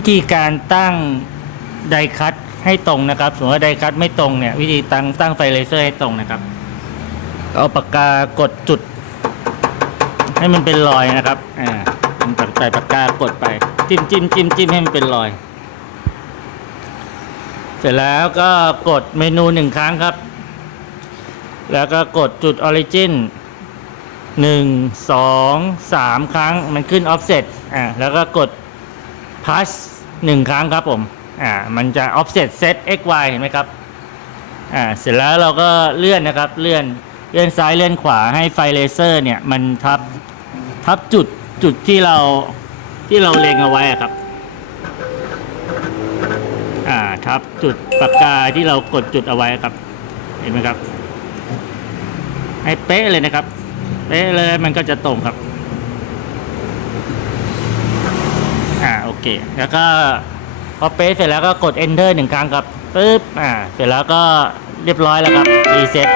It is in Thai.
วิธีการตั้งไดคัตให้ตรงนะครับสมมติว่าไดคัตไม่ตรงเนี่ยวิธีตั้งตั้งไฟเลเซอร์ให้ตรงนะครับ เอาปากกากดจุด ให้มันเป็นรอยนะครับอ่าเป็นปากใส่ปากกากดไป จิ้มจิ้มจิ้มจิ้มให้มันเป็นรอย เสร็จแล้วก็กดเมนูหนึ่งครั้งครับ แล้วก็กดจุดออริจินหนึ่งสองสามครั้งมันขึ้นออฟเซตอ่าแล้วก็กด plus หนึ่งครั้งครับผมอ่ามันจะ offset set x y เห็นไหมครับอ่าเสร็จแล้วเราก็เลื่อนนะครับเลื่อนเลื่อนซ้ายเลื่อนขวาให้ไฟเลเซอร์เนี่ยมันทับทับจุดจุดที่เราที่เราเล็งเอาไว้ครับอ่าทับจุดปากกาที่เรากดจุดเอาไว้ครับ เห็นไหมครับ ให้เป๊ะเลยนะครับ เป๊ะเลยมันก็จะตรงครับ คแล้วก็พอเป๊ะเสร็จแล้วก็กด enter หนึ่งครั้งครับปึ๊บอ่าเสร็จแล้วก็เรียบร้อยแล้วครับรีเซ็ต